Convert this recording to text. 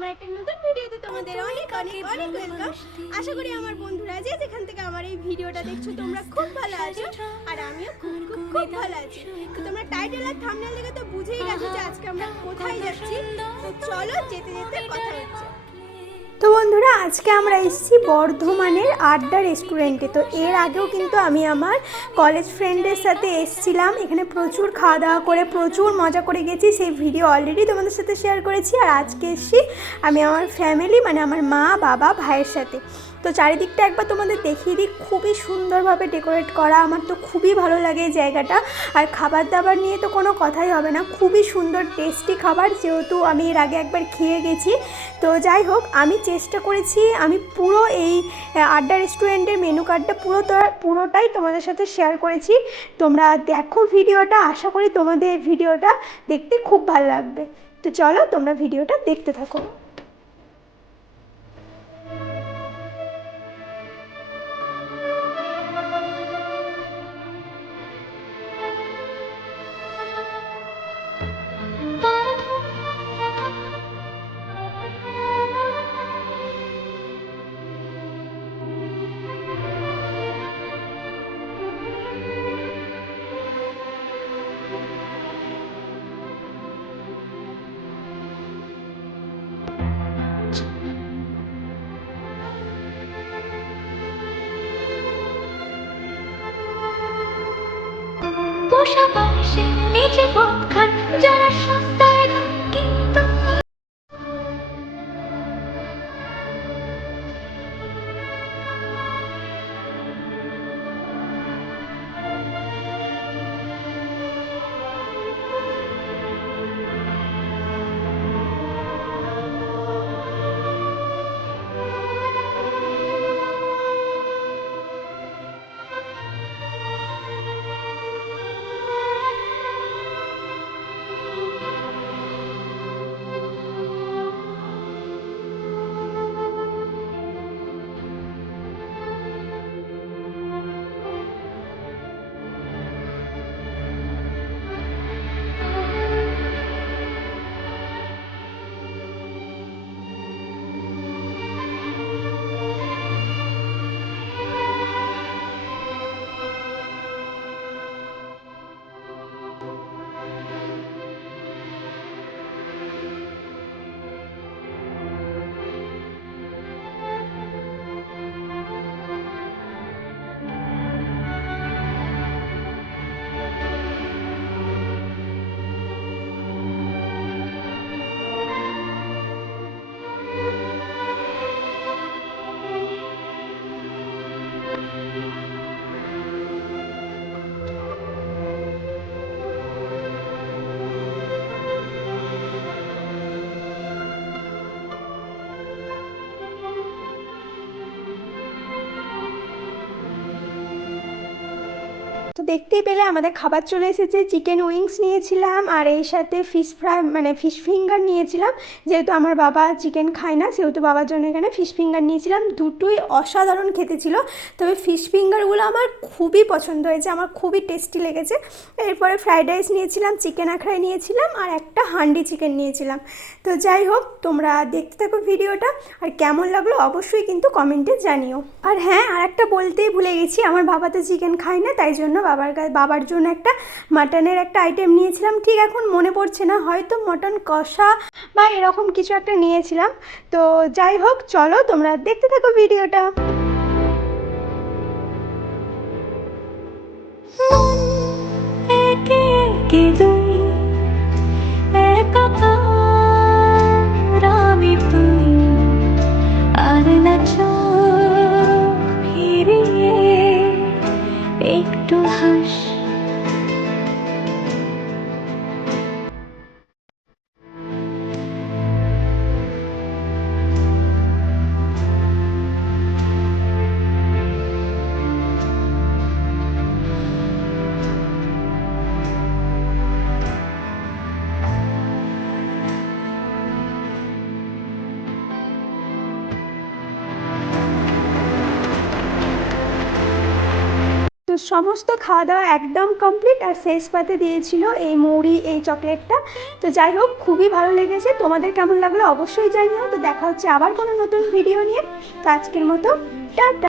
তোমাদের অনেক অনেক অনেক ওয়েলকাম আশা করি আমার বন্ধুরা যে যেখান থেকে আমার এই ভিডিওটা দেখছ তোমরা খুব ভালো আছো আর আমিও খুব খুব খুব ভালো আছি। তো তোমরা টাইটেল আর থাম্বনেল দেখে তো বুঝেই গেছো যে আজকে আমরা কোথায় যাচ্ছি। তো চলো যেতে যেতে কথা হচ্ছে। আজকে আমরা এসেছি বর্ধমানের আড্ডা রেস্টুরেন্টে তো এর আগেও কিন্তু আমি আমার কলেজ ফ্রেন্ডের সাথে এসেছিলাম। এখানে প্রচুর খাওয়া দাওয়া করে, প্রচুর মজা করে গেছি। সেই ভিডিও অলরেডি তোমাদের সাথে শেয়ার করেছি। আর আজকে এসেছি আমি আমার ফ্যামিলি মানে আমার মা, বাবা, ভাইয়ের সাথে। তো চারিদিকটা একবার তোমাদের দেখিয়ে দিই। খুবই সুন্দরভাবে ডেকোরেট করা। আমার তো খুবই ভালো লাগে এই জায়গাটা। আর খাবার দাবার নিয়ে তো কোনো কথাই হবে না। খুবই সুন্দর টেস্টি খাবার। যেহেতু আমি এর আগে একবার খেয়ে গেছি। তো যাই হোক, আমি চেষ্টা করেছি আমি পুরো এই আড্ডা রেস্টুরেন্টের মেনু কার্ডটা পুরো পুরোটাই তোমাদের সাথে শেয়ার করেছি। তোমরা দেখো ভিডিওটা, আশা করি তোমাদের ভিডিওটা দেখতে খুব ভালো লাগবে। তো চলো তোমরা ভিডিওটা দেখতে থাকো। পোষা নিজে বোধ যারা সস্তায় তো দেখতেই পেলে আমাদের খাবার চলে এসেছে। চিকেন উইংস নিয়েছিলাম আর এর সাথে ফিশ ফ্রাই মানে ফিশ ফিঙ্গার নিয়েছিলাম। যেহেতু আমার বাবা চিকেন খায় না, সেহেতু বাবার জন্য এখানে ফিশ ফিঙ্গার নিয়েছিলাম। দুটোই অসাধারণ খেতে ছিল। তবে ফিশ ফিঙ্গারগুলো আমার খুবই পছন্দ হয়েছে, আমার খুবই টেস্টি লেগেছে। এরপরে ফ্রাইড রাইস নিয়েছিলাম চিকেন আখড়াই নিয়েছিলাম আর একটা হান্ডি চিকেন নিয়েছিলাম। তো যাই হোক, তোমরা দেখতে থাকো ভিডিওটা। আর কেমন লাগল অবশ্যই কিন্তু কমেন্টে জানিও। আর হ্যাঁ আর একটা বলতেই ভুলে গেছি, আমার বাবা তো চিকেন খায় না, তাই জন্য বাবার কাছে বাবার জন্য একটা মাটনের একটা আইটেম নিয়েছিলাম। ঠিক এখন মনে পড়ছে না, হয়তো মটন কষা বা এরকম কিছু একটা নিয়েছিলাম। তো যাই হোক, চলো তোমরা দেখতে থাকো ভিডিওটা। কিন্তু তো সমস্ত খাওয়া দাওয়া একদম কমপ্লিট আর শেষ পাতে দিয়েছিল এই মৌরি এই চকলেটটা। তো যাই হোক, খুবই ভালো লেগেছে। তোমাদের কেমন লাগল অবশ্যই জানিও। তো দেখা হচ্ছে আবার কোনো নতুন ভিডিও নিয়ে। তো আজকের মতো, টাটা।